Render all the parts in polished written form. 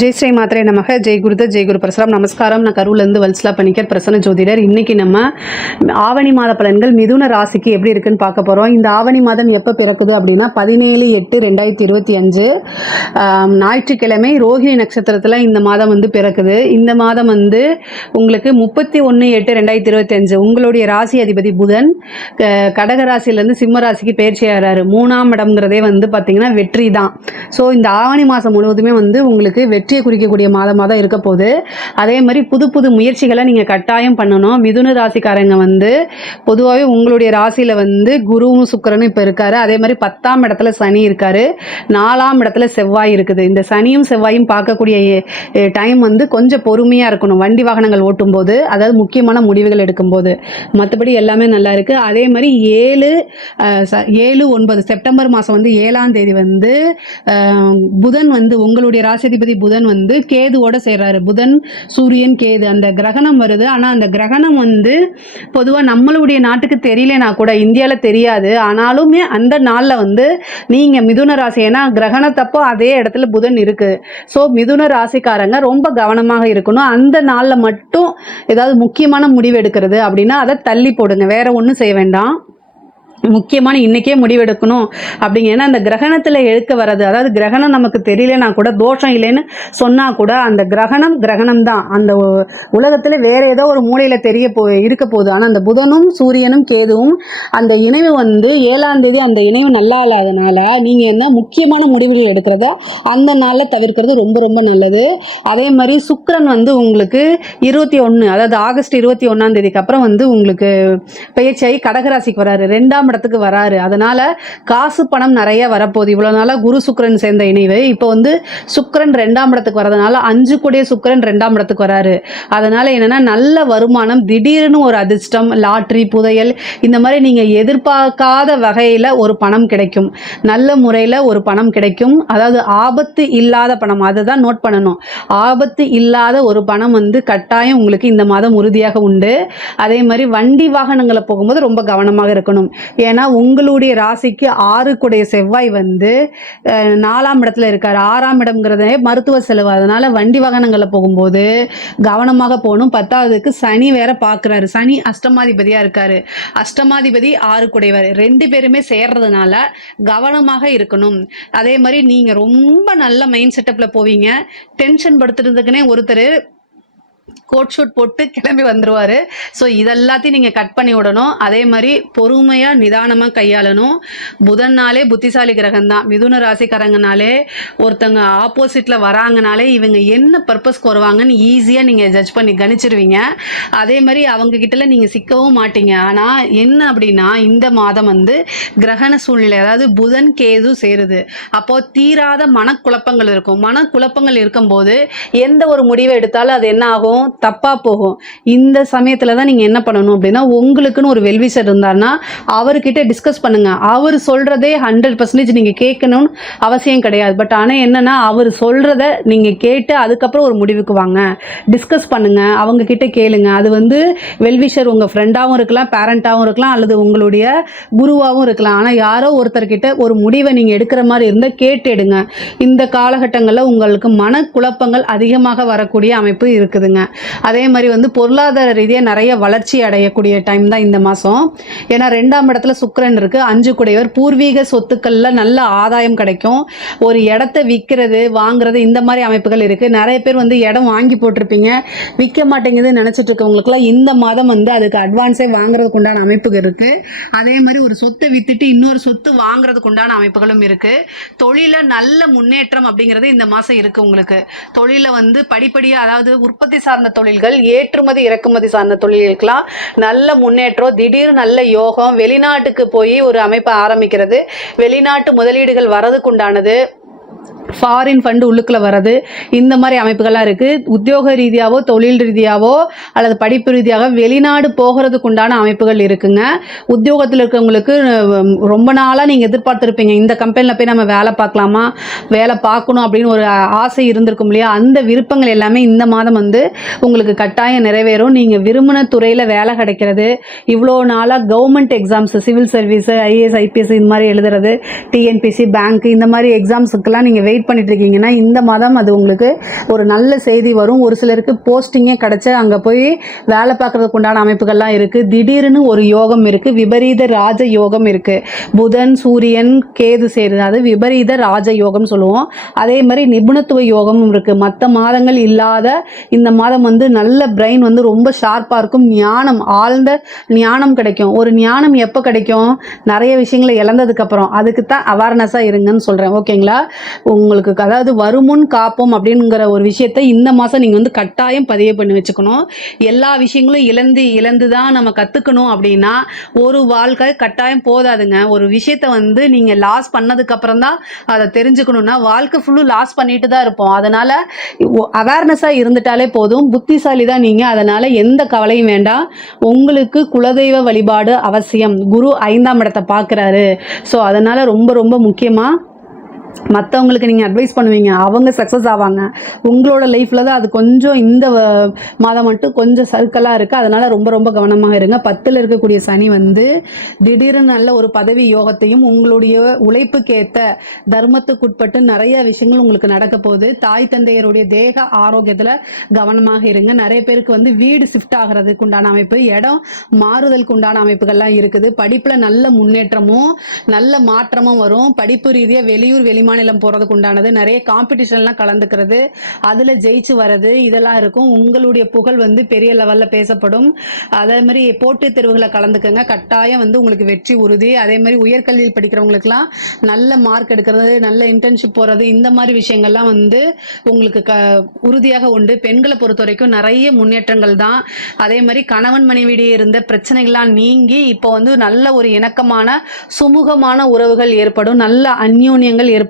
ஜெய் ஸ்ரீ மாத்திரை நமக. ஜெய் குருத ஜெய் குரு பிரசாரம். நமஸ்காரம். நான் கரூர்லேருந்து வல்சலா பணிக்கர் பிரசன்ன ஜோதிடர். இன்னைக்கு நம்ம ஆவணி மாத பலன்கள் மிதுன ராசிக்கு எப்படி இருக்குன்னு பார்க்க போகிறோம். இந்த ஆவணி மாதம் எப்போ பிறக்குது அப்படின்னா 17/8/2025 ஞாயிற்றுக்கிழமை ரோஹிணி நட்சத்திரத்தில் இந்த மாதம் பிறக்குது. இந்த மாதம் உங்களுக்கு 31/8/2025 உங்களுடைய ராசி அதிபதி புதன் கடக ராசியிலேருந்து சிம்ம ராசிக்கு பயிற்சி ஆகிறாரு. 3ஆம் இடம்ங்கிறதே பார்த்தீங்கன்னா வெற்றி தான். ஸோ இந்த ஆவணி மாதம் முழுவதுமே உங்களுக்கு வெற்றியை குறிக்கக்கூடிய மாதமாக தான் இருக்க போகுது. அதே மாதிரி புது புது முயற்சிகளை நீங்கள் கட்டாயம் பண்ணணும். மிதுன ராசிக்காரங்க பொதுவாகவே உங்களுடைய ராசியில் குருவும் சுக்கிரனும் இப்போ இருக்காரு. அதே மாதிரி 10ஆம் இடத்துல சனி இருக்காரு. 4ஆம் இடத்துல செவ்வாய் இருக்குது. இந்த சனியும் செவ்வாயும் பார்க்கக்கூடிய டைம் கொஞ்சம் பொறுமையாக இருக்கணும் வண்டி வாகனங்கள் ஓட்டும் போது, அதாவது முக்கியமான முடிவுகள் எடுக்கும்போது. மற்றபடி எல்லாமே நல்லா இருக்குது. அதே மாதிரி 7/9 செப்டம்பர் மாதம் 7ஆம் தேதி புதன் உங்களுடைய ராசிதிபதி புதன் கேதுவோட சேர்றாரு. புதன் சூரியன் கேது அந்த கிரகணம் வருது. ஆனால் அந்த கிரகணம் பொதுவாக நம்மளுடைய நாட்டுக்கு தெரியலனா கூட, இந்தியாவில் தெரியாது. ஆனாலுமே அந்த நாளில் நீங்கள் மிதுன ராசி, ஏன்னா கிரகணத்தப்போ அதே இடத்துல புதன் இருக்கு. ஸோ மிதுன ராசிக்காரங்க ரொம்ப கவனமாக இருக்கணும். அந்த நாளில் மட்டும் ஏதாவது முக்கியமான முடிவு எடுக்கிறது அப்படின்னா அதை தள்ளி போடுங்க, வேற ஒன்றும் செய்ய வேண்டாம். முக்கியமான இன்றைக்கே முடிவெடுக்கணும் அப்படிங்க. ஏன்னா அந்த கிரகணத்தில் எடுக்க வர்றது, அதாவது கிரகணம் நமக்கு தெரியலனா கூட, தோஷம் இல்லைன்னு சொன்னால் கூட, அந்த கிரகணம் தான் அந்த உலகத்தில் வேறு ஏதோ ஒரு மூலையில் இருக்க போகுது. ஆனால் அந்த புதனும் சூரியனும் கேதுவும் அந்த இணைவு 7ஆம் தேதி அந்த இணைவு நல்லா இல்லாதனால நீங்கள் என்ன முக்கியமான முடிவுகள் எடுக்கிறத அந்த நாளில் தவிர்க்கிறது ரொம்ப ரொம்ப நல்லது. அதே மாதிரி சுக்கிரன் உங்களுக்கு 21, அதாவது ஆகஸ்ட் 21ஆம் தேதிக்கு அப்புறம் உங்களுக்கு பயிற்சியாகி கடகராசிக்கு வராரு. 2ஆம் இடத்துக்கு வராரு. அதனால காசு பணம் நிறைய வரப்போகுது. இவ்வளவு நாளா குரு சுக்கிரன் சேர்ந்த இணைவு இப்போ சுக்கிரன் 2ஆம் இடத்துக்கு வரதுனால 5 கூடிய சுக்கிரன் 2ஆம் இடத்துக்கு வராரு. அதனால என்னன்னா நல்ல வருமானம், திடீர்னு ஒரு அதிர்ஷ்டம், லாட்ரி, புதையல், இந்த மாதிரி நீங்க எதிர்பார்க்காத வகையில ஒரு பணம் கிடைக்கும். நல்ல முறையில் ஒரு பணம் கிடைக்கும். அதாவது ஆபத்து இல்லாத பணம், அதை தான் நோட் பண்ணணும். ஆபத்து இல்லாத ஒரு பணம் கட்டாயம் உங்களுக்கு இந்த மாதம் உறுதியாக உண்டு. அதே மாதிரி வண்டி வாகனங்களை போகும்போது ரொம்ப கவனமாக இருக்கணும். ஏன்னா உங்களுடைய ராசிக்கு 6 கூடிய செவ்வாய் 4ஆம் இடத்துல இருக்காரு. 6ஆம் இடம்ங்கிறதே மருத்துவ செலவு. அதனால வண்டி வாகனங்களில் போகும்போது கவனமாக போகணும். 10ஆவதுக்கு சனி வேற பார்க்குறாரு. சனி அஷ்டமாதிபதியா இருக்காரு. அஷ்டமாதிபதி 6 கூடையவர், 2 பேருமே சேர்றதுனால கவனமாக இருக்கணும். அதே மாதிரி நீங்க ரொம்ப நல்ல மைண்ட் செட்டப்ல போவீங்க. டென்ஷன் படுத்துறதுக்குன்னே ஒருத்தர் கோட் ஷூட் போட்டு கிளம்பி வந்துருவாரு. ஸோ இதெல்லாத்தையும் நீங்கள் கட் பண்ணி விடணும். அதே மாதிரி பொறுமையாக நிதானமாக கையாளணும். புதன்னாலே புத்திசாலி கிரகம் தான். மிதுன ராசிக்காரங்கனாலே ஒருத்தங்க ஆப்போசிட்டில் வராங்கனாலே இவங்க என்ன பர்பஸ்க்கு வருவாங்கன்னு ஈஸியாக நீங்கள் ஜட்ஜ் பண்ணி கணிச்சிருவீங்க. அதே மாதிரி அவங்க கிட்டல நீங்கள் சிக்கவும் மாட்டீங்க. ஆனால் என்ன அப்படின்னா இந்த மாதம் கிரகண சூழ்நிலை, அதாவது புதன் கேது சேருது. அப்போது தீராத மனக்குழப்பங்கள் இருக்கும். மனக்குழப்பங்கள் இருக்கும்போது எந்த ஒரு முடிவை எடுத்தாலும் அது என்ன ஆகும், தப்பா போகும். இந்த சமயத்துல தான் நீங்க என்ன பண்ணணும் அப்படின்னா, உங்களுக்குன்னு ஒரு வெல்விஷர் இருந்தாருன்னா அவர்கிட்ட டிஸ்கஸ் பண்ணுங்க. அவர் சொல்றதே 100% நீங்க கேட்கணும்னு அவசியம் கிடையாது. பட் ஆனா என்னன்னா, அவர் சொல்றத நீங்க கேட்டு அதுக்கப்புறம் ஒரு முடிவுக்கு வாங்க, டிஸ்கஸ் பண்ணுங்க, அவங்க கிட்ட கேளுங்க. அது வெல்விஷர் உங்க ஃப்ரெண்டாகவும் இருக்கலாம், பேரண்டாகவும் இருக்கலாம், அல்லது உங்களுடைய குருவாகவும் இருக்கலாம். ஆனால் யாரோ ஒருத்தர்கிட்ட ஒரு முடிவை நீங்கள் எடுக்கிற மாதிரி இருந்தால் கேட்டு எடுங்க. இந்த காலகட்டங்களில் உங்களுக்கு மனக்குழப்பங்கள் அதிகமாக வரக்கூடிய அமைப்பு இருக்குதுங்க. அதே மாதிரி பொருளாதார ரீதியாக நிறைய வளர்ச்சி அடையக்கூடிய டைம் தான் இந்த மாதம். ஏன்னா 2ஆம் இடத்துல சுக்கிரன் இருக்கு. 5 கூடையவர், பூர்வீக சொத்துக்கள்ல நல்ல ஆதாயம் கிடைக்கும். ஒரு இடத்த விற்கிறது வாங்குறது இந்த மாதிரி அமைப்புகள் இருக்கு. நிறைய பேர் இடம் வாங்கி போட்டிருப்பீங்க, விற்க மாட்டேங்குதுன்னு நினைச்சிட்டு இருக்கவங்களுக்குலாம் இந்த மாதம் அதுக்கு அட்வான்ஸே வாங்குறதுக்கு உண்டான அமைப்புகள் இருக்கு. அதே மாதிரி ஒரு சொத்தை வித்துட்டு இன்னொரு சொத்து வாங்குறதுக்கு உண்டான அமைப்புகளும் இருக்கு. தொழில நல்ல முன்னேற்றம் அப்படிங்கிறது இந்த மாதம் இருக்கு. உங்களுக்கு தொழில படிப்படியாக, அதாவது உற்பத்தி சார்ந்த தொழில்கள், ஏற்றுமதி இறக்குமதி சார்ந்த தொழில்களுக்கெல்லாம் நல்ல முன்னேற்றம், திடீர் நல்ல யோகம், வெளிநாட்டுக்கு போய் ஒரு அமைப்பை ஆரம்பிக்கிறது, வெளிநாட்டு முதலீடுகள் வரதுக்கு உண்டானது, ஃபாரின் ஃபண்டு உள்ளுக்குள்ள வர்றது, இந்த மாதிரி அமைப்புகள்லாம் இருக்குது. உத்தியோக ரீதியாவோ தொழில் ரீதியாவோ அல்லது படிப்பு ரீதியாக வெளிநாடு போகிறதுக்கு உண்டான அமைப்புகள் இருக்குங்க. உத்தியோகத்தில் இருக்கவங்களுக்கு ரொம்ப நாளாக நீங்கள் எதிர்பார்த்துருப்பீங்க, இந்த கம்பெனியில் போய் நம்ம வேலை பார்க்கலாமா, வேலை பார்க்கணும் அப்படின்னு ஒரு ஆசை இருந்திருக்கும் இல்லையா. அந்த விருப்பங்கள் எல்லாமே இந்த மாதம் உங்களுக்கு கட்டாயம் நிறைவேறும். நீங்கள் விரும்பின துறையில் வேலை கிடைக்கிறது, இவ்வளோ நாளாக government exams, civil service, IAS IPS இந்த மாதிரி எழுதுறது, டிஎன்பிசி, பேங்க் இந்த மாதிரி எக்ஸாம்ஸுக்கெல்லாம் நீங்கள் வெயிட் வெயிட் பண்ணிட்டு இருக்கீங்கன்னா இந்த மாதம் அது உங்களுக்கு ஒரு நல்ல செய்தி வரும். ஒரு சிலருக்கு போஸ்டிங்கே கிடச்ச அங்கே போய் வேலை பார்க்குறதுக்கு உண்டான அமைப்புகள்லாம் இருக்குது. திடீர்னு ஒரு யோகம் இருக்குது, விபரீத ராஜ யோகம் இருக்குது. புதன் சூரியன் கேது சேருது, அது விபரீத ராஜ யோகம் சொல்லுவோம். அதே மாதிரி நிபுணத்துவ யோகமும் இருக்குது. மற்ற மாதங்கள் இல்லாத இந்த மாதம் வந்து நல்ல பிரெயின் வந்து ரொம்ப ஷார்ப்பாக இருக்கும். ஞானம், ஆழ்ந்த ஞானம் கிடைக்கும். ஒரு ஞானம் எப்போ கிடைக்கும்? நிறைய விஷயங்களை இழந்ததுக்கப்புறம். அதுக்கு தான் அவேர்னஸாக இருங்கன்னு சொல்கிறேன். ஓகேங்களா? உங்களுக்கு அதாவது வருமுன் காப்போம் அப்படிங்கிற ஒரு விஷயத்தை இந்த மாதம் நீங்கள் வந்து கட்டாயம் பதிவு பண்ணி வச்சுக்கணும். எல்லா விஷயங்களும் இழந்து தான் நம்ம கற்றுக்கணும் அப்படின்னா ஒரு வாழ்க்கை கட்டாயம் போதாதுங்க. ஒரு விஷயத்தை வந்து நீங்கள் லாஸ் பண்ணதுக்கப்புறம் தான் அதை தெரிஞ்சுக்கணுன்னா வாழ்க்கை ஃபுல்லும் லாஸ் பண்ணிட்டு தான் இருப்போம். அதனால் அவேர்னஸாக இருந்துட்டாலே போதும். புத்திசாலி தான் நீங்கள். அதனால் எந்த கவலையும் வேண்டாம். உங்களுக்கு குலதெய்வ வழிபாடு அவசியம். குரு 5ஆம் இடத்தை பார்க்குறாரு. ஸோ அதனால் ரொம்ப ரொம்ப முக்கியமாக மற்றவங்களுக்கு நீங்கள் அட்வைஸ் பண்ணுவீங்க, அவங்க சக்ஸஸ் ஆவாங்க. உங்களோட லைஃப்பில் தான் அது கொஞ்சம் இந்த மாதம் மட்டும் கொஞ்சம் சர்க்கலாக இருக்குது. அதனால் ரொம்ப ரொம்ப கவனமாக இருங்க. 10ல் இருக்கக்கூடிய சனி வந்து திடீர்னு நல்ல ஒரு பதவி யோகத்தையும் உங்களுடைய உழைப்புக்கேற்ற தர்மத்துக்குட்பட்டு நிறைய விஷயங்கள் உங்களுக்கு நடக்க போகுது. தாய் தந்தையருடைய தேக ஆரோக்கியத்தில் கவனமாக இருங்க. நிறைய பேருக்கு வந்து வீடு ஷிஃப்ட் ஆகிறதுக்கு உண்டான அமைப்பு, இடம் மாறுதலுக்கு உண்டான அமைப்புகள்லாம் இருக்குது. படிப்பில் நல்ல முன்னேற்றமும் நல்ல மாற்றமும் வரும். படிப்பு ரீதியாக வெளியூர் வெளிமாநிலம் போகிறதுக்கு உண்டானது, நிறைய காம்படிஷன்லாம் கலந்துக்கிறது, அதில் ஜெயிச்சு வர்றது, இதெல்லாம் இருக்கும். உங்களுடைய புகழ் வந்து பெரிய லெவலில் பேசப்படும். அதே மாதிரி போட்டித் தேர்வுகளை கலந்துக்கங்க, கட்டாயம் வந்து உங்களுக்கு வெற்றி உறுதி. அதே மாதிரி உயர்கல்வியில் படிக்கிறவங்களுக்குலாம் நல்ல மார்க் எடுக்கிறது, நல்ல இன்டர்ன்ஷிப் போகிறது, இந்த மாதிரி விஷயங்கள்லாம் வந்து உங்களுக்கு உறுதியாக உண்டு. பெண்களை பொறுத்த வரைக்கும் நிறைய முன்னேற்றங்கள் தான். அதே மாதிரி கணவன் மனைவியிடையே இருந்த பிரச்சனைகள்லாம் நீங்கி இப்போ வந்து நல்ல ஒரு இணக்கமான சுமூகமான உறவுகள் ஏற்படும், நல்ல அந்யோன்யங்கள் ஏற்படும்.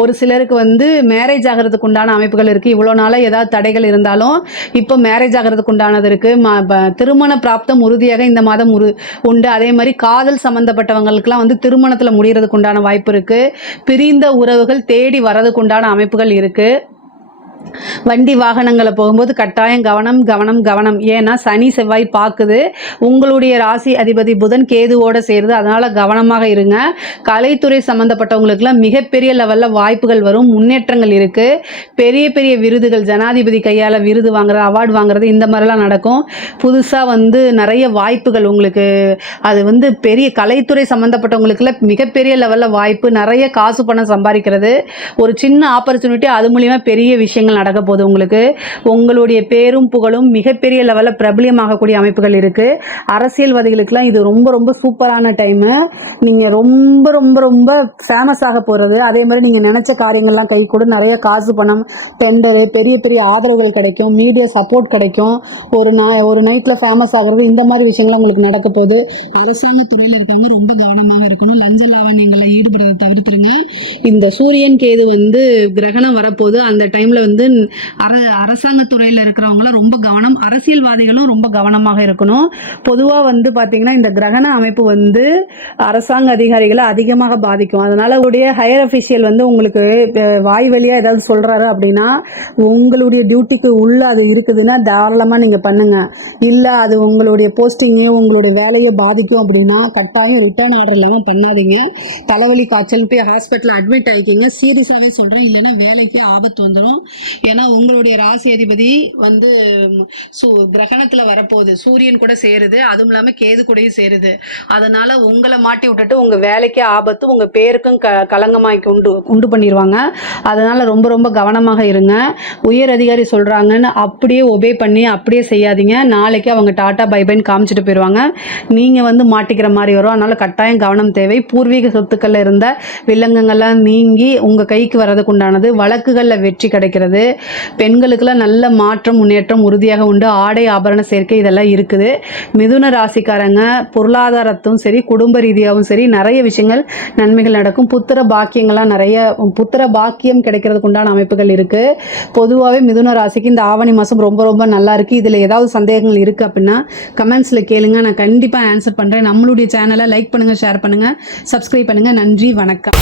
ஒரு சிலருக்கு வந்து மேரேஜ் ஆகிறதுக்கு உண்டான அமைப்புகள் இருக்குது. இவ்வளோ நாளாக ஏதாவது தடைகள் இருந்தாலும் இப்போ மேரேஜ் ஆகிறதுக்கு உண்டானது இருக்குது. திருமண பிராப்தம் உறுதியாக இந்த மாதம் உண்டு. அதே மாதிரி காதல் சம்மந்தப்பட்டவங்களுக்குலாம் வந்து திருமணத்தில் முடிகிறதுக்கு உண்டான வாய்ப்பு இருக்குது. பிரிந்த உறவுகள் தேடி வர்றதுக்கு உண்டான அமைப்புகள் இருக்குது. வண்டி வாகனங்களை போகும்போது கட்டாயம் கவனம் கவனம் கவனம். ஏன்னா சனி செவ்வாய் பார்க்குது. உங்களுடைய ராசி அதிபதி புதன் கேதுவோடு சேருது. அதனால் கவனமாக இருங்க. கலைத்துறை சம்மந்தப்பட்டவங்களுக்குலாம் மிகப்பெரிய லெவலில் வாய்ப்புகள் வரும், முன்னேற்றங்கள் இருக்குது. பெரிய பெரிய விருதுகள், ஜனாதிபதி கையால் விருது வாங்குறது, அவார்டு வாங்குறது, இந்த மாதிரிலாம் நடக்கும். புதுசாக வந்து நிறைய வாய்ப்புகள் உங்களுக்கு, அது வந்து பெரிய கலைத்துறை சம்மந்தப்பட்டவங்களுக்குலாம் மிகப்பெரிய லெவலில் வாய்ப்பு, நிறைய காசு பணம் சம்பாதிக்கிறது, ஒரு சின்ன ஆப்பர்ச்சுனிட்டி, அது மூலிமா பெரிய விஷயங்கள் நடக்க போகுது. உங்களுக்கு உங்களுடைய பேரும் புகழும் மிகப்பெரிய லெவலில் பிரபலியமாகக்கூடிய அமைப்புகள் இருக்குது. அரசியல்வாதிகளுக்கெல்லாம் இது ரொம்ப ரொம்ப சூப்பரான டைமு. நீங்கள் ரொம்ப ரொம்ப ரொம்ப ஃபேமஸ் ஆக போகிறது. அதே மாதிரி நீங்கள் நினச்ச காரியங்கள்லாம் கை கூட நிறைய காசு பணம், டெண்டரு, பெரிய பெரிய ஆதரவுகள் கிடைக்கும், மீடியா சப்போர்ட் கிடைக்கும். ஒரு நைட்டில் ஃபேமஸ் ஆகிறது, இந்த மாதிரி விஷயங்கள்லாம் உங்களுக்கு நடக்க போகுது. அரசாங்க துறையில் இருக்கவங்க ரொம்ப கவனமாக இருக்கணும். லஞ்ச லாவண்யங்களில் ஈடுபடுறதை தவிர்த்துருங்க. இந்த சூரியன் கேது வந்து கிரகணம் வரப்போகுது. அந்த டைமில் வந்து அரசாங்க துறையில் இருக்கிறவங்களாம் ரொம்ப கவனம், அரசியல்வாதிகளும் ரொம்ப கவனமாக இருக்கணும். பொதுவாக வந்து பார்த்தீங்கன்னா இந்த கிரகண அமைப்பு வந்து அரசாங்க அதிகாரிகளை அதிகமாக பாதிக்கும். அதனால் உங்களுடைய ஹையர் அஃபிஷியல் வந்து உங்களுக்கு வாய் வழியாக ஏதாவது சொல்கிறாரு அப்படின்னா உங்களுடைய டியூட்டிக்கு உள்ளே அது இருக்குதுன்னா தாராளமாக நீங்கள் பண்ணுங்கள். இல்லை அது உங்களுடைய போஸ்டிங்கையும் உங்களுடைய வேலையை பாதிக்கும் அப்படின்னா கட்டாயம் ரிட்டர்ன் ஆர்டர் இல்லாமல் பண்ணாதீங்க. தலைவலி காய்ச்சல் போய் ஹாஸ்பிட்டலில் அட்மிட் ஆகிக்கிங்க. சீரியஸாகவே சொல்கிறேன், இல்லைன்னா வேலைக்கு ஆபத்து வந்துடும். ஏன்னா உங்களுடைய ராசி அதிபதி வந்து கிரகணத்தில் வரப்போகுது, சூரியன் கூட சேருது, அதுவும் இல்லாமல் கேது கூடயும் சேருது. அதனால் உங்களை மாட்டி விட்டுட்டு உங்கள் வேலைக்கே ஆபத்து, உங்கள் பேருக்கும் களங்கமாக்கி உண்டு பண்ணிடுவாங்க. அதனால் ரொம்ப ரொம்ப கவனமாக இருங்க. உயர் அதிகாரி சொல்கிறாங்கன்னு அப்படியே ஒபே பண்ணி அப்படியே செய்யாதீங்க. நாளைக்கு அவங்க டாட்டா பைபைன்னு காமிச்சிட்டு போயிடுவாங்க, நீங்கள் வந்து மாட்டிக்கிற மாதிரி வரும். அதனால் கட்டாயம் கவனம் தேவை. பூர்வீக சொத்துக்களில் இருந்த வில்லங்கங்கள்லாம் நீங்கி உங்கள் கைக்கு வர்றதுக்கு உண்டானது. வழக்குகளில் வெற்றி கிடைக்கிறது. பெண்களுக்கெல்லாம் நல்ல மாற்றம் முன்னேற்றம் உறுதியாக உண்டு. ஆடை ஆபரண சேர்க்கை இதெல்லாம் இருக்குது. மிதுன ராசிக்காரங்க பொருளாதாரத்தும் சரி, குடும்ப ரீதியாகவும் சரி, நிறைய விஷயங்கள் நன்மைகள் நடக்கும். புத்திர பாக்கியங்கள்லாம் நிறைய புத்திர பாக்கியம் கிடைக்கிறதுக்கு உண்டான அமைப்புகள் இருக்குது. பொதுவாகவே மிதுன ராசிக்கு இந்த ஆவணி மாதம் ரொம்ப ரொம்ப நல்லா இருக்குது. இதில் ஏதாவது சந்தேகங்கள் இருக்குது அப்படின்னா கமெண்ட்ஸில் கேளுங்க, நான் கண்டிப்பாக ஆன்சர் பண்ணுறேன். நம்மளுடைய சேனலை லைக் பண்ணுங்கள், ஷேர் பண்ணுங்கள், சப்ஸ்கிரைப் பண்ணுங்கள். நன்றி, வணக்கம்.